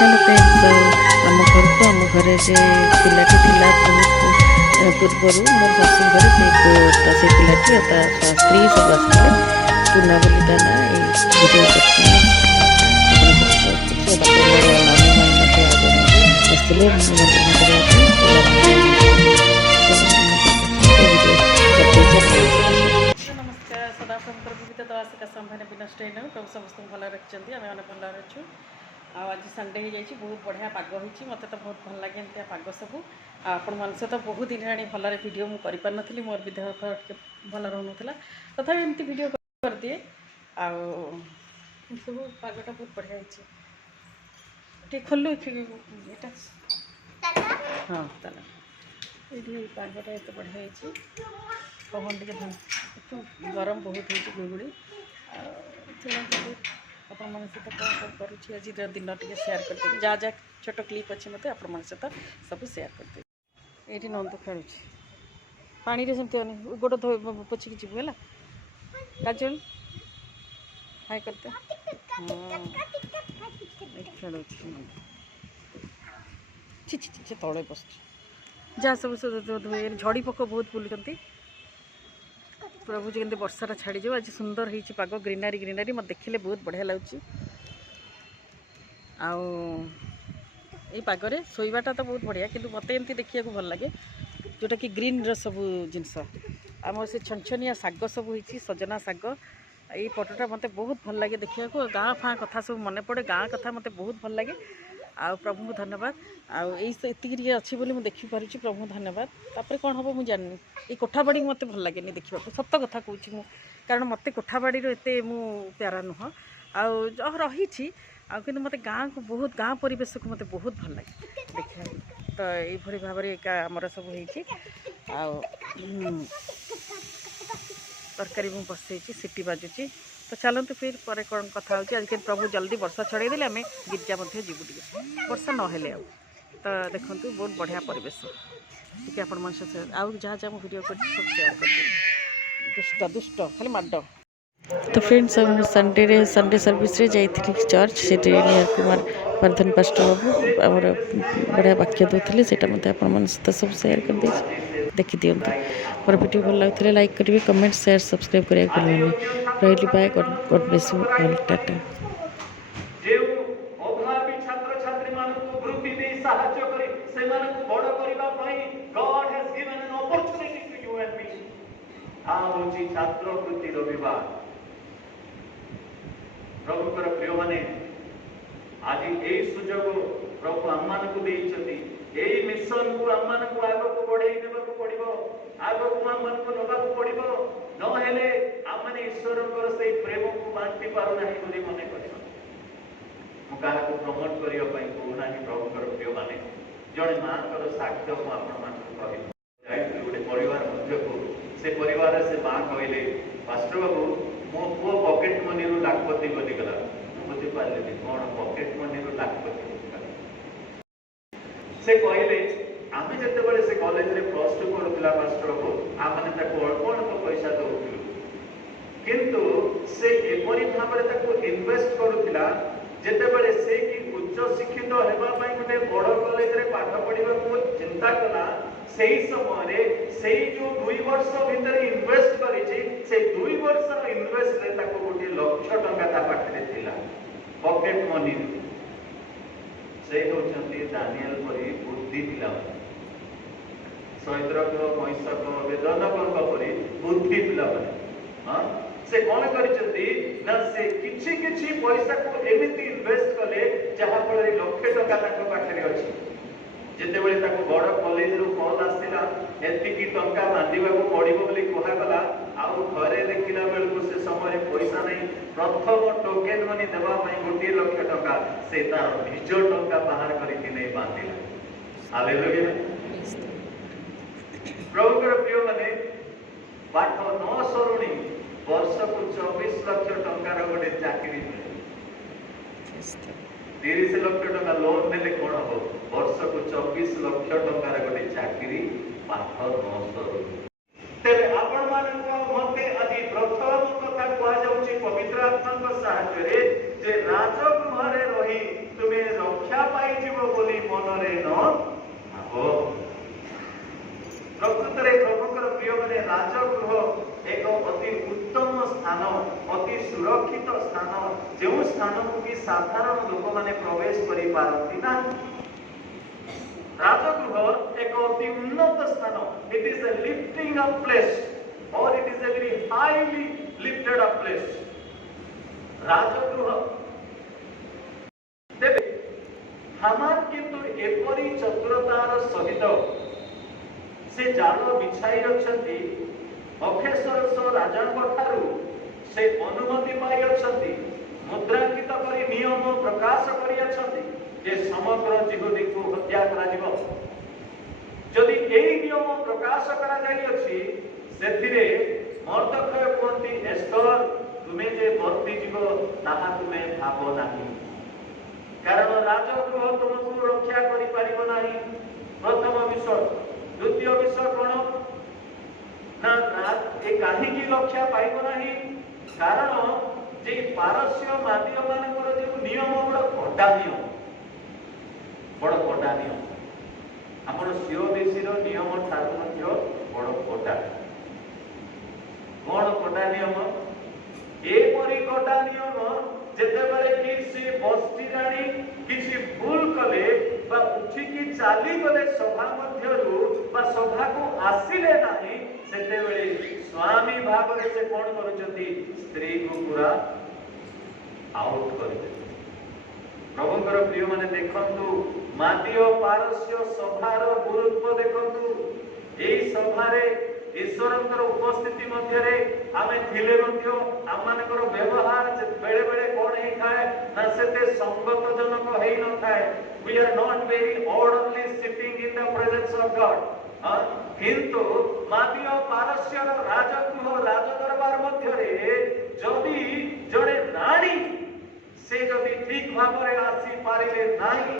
hello friends आम घर को आम घरे से पिलाटी थिला बहुत पूर्वर मोर शाशु घर से पुओटा से पिलाटी स्त्री सब आसते टूना बोली ता ना भिडियो करते नमस्कार सदाफर विविध दवासिका संभावना विनष्ट हो प्रभु समस्त भल रखिंट आम मैंने भल अच्छु आज संडे हो जाए बहुत बढ़िया पाग होती मत तो बहुत भल लगे एमती पाग सब आपण मान सहित बहुत दिन आनी भल भिड मुझे पारि मोर भी देह भल रोना तथा एमती भिड कर दिए सब पागटा बहुत बढ़िया होती खोलु हाँ ताला ये पागटा एत बढ़िया होती पवन टे गरम बहुत होती गुड़गुड़ी आपण मन सहित कौन करुँच आज दिन टे सेयार करते जहाँ जहाँ छोट क्लिप अच्छे मत आपण सहित सब सेयार करते ये नंदू खेलु पानी रे सेमती गोड़ धो पोछिकी जीव है काजल हाय करते खेलु छि तले बस जहाँ सब झड़ी पोक बहुत बुलूँ प्रभु जी वर्षा छाड़ी जाओ आज सुंदर होती पाग ग्रीनारी ग्रीनारी मत देखिले बहुत बढ़िया लगुच पागरे शोवाटा तो बहुत बढ़िया किंतु मत एमती देखा भल लगे जोटा कि ग्रीन सब जिनस आम से छनछनिया शाग सब होती सजना शाग ये पटटा मत बहुत भल लगे देखा गाँ फाँ कथा सब मन पड़े गाँ कथा मत बहुत भल लगे आ प्रभु को धन्यवाद आती अच्छी बोली मुझे देखिपार प्रभु को धन्यवाद तापर कौन हम मुझे जाननी ये कोठाबाड़ी मत भल लगे देखा सत कथा कहूँ कारण मत कोठाबाड़ी एत मु प्यारा नुह आ रही कि मत गाँ को बहुत गाँ परिवेश को मत बहुत भल लगे देखा तो ये भाव में आमर सब तरकारी मुझे बसई सीटी बाजुची तो चलते फिर पर कौन कथा हो आज प्रभु जल्दी वर्षा छड़े देले आम गिरजा जीवु टे वर्षा नहेले तो देखो बहुत बढ़िया परिवेश टी आप जहाँ जहाँ वीडियो कर सब सेयार कर दुष्ट दुष्ट खाली माड तो फ्रेंड्स संडे सर्विस रे जाइए चर्च से नियर कुमार वर्धन पास्टर बाबू आमर बढ़िया वाक्य दूसरे से आप सब सेयार कर देखी दिंतु मोर वीडियो भल लगे लाइक करेंगे कमेंट शेयर सब्सक्राइब करने को रही bye god bless you all टाटा प्रभुकर प्रिय माने आज यही सुजोग प्रभु आम मानक यही मिशन को आम मानक आग को बढ़े नेबाक पड़ो आग को आम मानक नबाक पड़ो नहेले आम मैंने ईश्वर से प्रेम को बांटी पारना मन कर प्रमोट करने कहूना प्रभुकर प्रिय माने जड़े माँ साक्ष्य मुझे गोटे परिवार मध्यक से परिवार से माँ कहले पास्टर बाबू मो पुओ पॉकेट मनी रु लाखपति बनीगला बुझी पारे कौन पॉकेट मनी रु लाखपति से कहले आम जिते से कॉलेज रे प्लस टू करूला पास्टर बाबू आम मैंने अल्प अल्प पैसा दौलू किंतु से एपरी भाव में इनवेस्ट करूला जिते से कि उच्च शिक्षित होगापी गोटे बड़ कॉलेज रे पाठ पढ़ा को चिंता कला से समय से जो 2 वर्ष भितर इन्वेस्ट करी से 2 वर्ष इन्वेस्ट गोटे लक्ष टंका पाखे थिला पॉकेट मनी से होचंती दानियल परी बुद्धि पिला सैद्रक मैसक वेदनक परी बुद्धि पिला हाँ से कौन करिसेंती ना से किछि किछि पैसा को एमिति इन्वेस्ट कले जहा फल लक्ष टंका ताको पाखे अछि जिते बड़े बड़ कॉलेज रु कॉल आसला एतिकी टंका बांधवा पड़ो बोली कहगला आउ घरे देखला बेलू से समय पैसा नहीं प्रथम टोकेन मनी देवाई 1 लाख टंका से तार निज टंका बाहर करके नहीं बांधिला हालेलुया प्रभुकर प्रिय माने पाठ न सरुणी वर्ष को 24 लाख टंकार गोटे चाकरी मिले 30 लाख टंका लोन नेले कौन हम वर्ष को 24 लाख टंकार गोटे चाकरी पाठ न सरुणी तेरे आपण मानक मते आदि प्रथम कथा कह जाउची पवित्र आत्मा साहाय्य रे जे राजगृह रे रही तुमे रक्षा स्थान अति सुरक्षित स्थान जो स्थान को कि साधारण लोक माने प्रवेश करि पारंती ना राजगृह एक अति उन्नत स्थान it is a lifting up place और it is a very highly lifted up place Rajgriha तेबे हमार किंतु एपरी चतुरतार सहित से जाल बिछाई रखती अखेश्वर राजा से अनुमति पाई अछंती मुद्रांकित करी नियम प्रकाश करी अछंती जे समग्र जीवदी को हत्या करा जिवो जदि एही नियम प्रकाश करा जाई अछि सेथिरे मर्दक्षय कोंती एस्तर तुमे जे बर्ती जीव ताहा तुमे भाबो नाही कारण राजगृह तुमको रक्षा करि पारिबो नाही प्रथम विषय द्वितीय विषय कोन ना ए काहे की रक्षा पाइबो नाही कारण जे पारस्य मादिय मानकर जे नियम बड़ कड़ा नियम हमर सिओ देशीर नियम ठारू मध्य बड़ कड़ा कोन कड़ा नियम एपरि कड़ा नियम जेतेबेले कि से बस्ती राणी किसी भूल कले बा उठी की चाली गले सभा मध्यरु बा सभा को आसिले नाही सेतेबेले स्वामी भागरे से कोन करूचंती स्त्री को पूरा आउट कर दे प्रभुकर प्रिय माने देखंतु मादिय पारस्य सभार गुरुत्व देखंतु एई सभारे ईश्वरंकर उपस्थिति मध्यरे आमे थिले मध्य आमानकर व्यवहार बेले बेले कोन हे थाए ना सेते संगत जनक हेई न थाए we are not very orderly sitting in the presence of God किंतु मादिय पारस्य राजगृह राजदरबार मध्यरे जदि जड़े रानी से जदि ठीक भाव में आसी पारिले नाही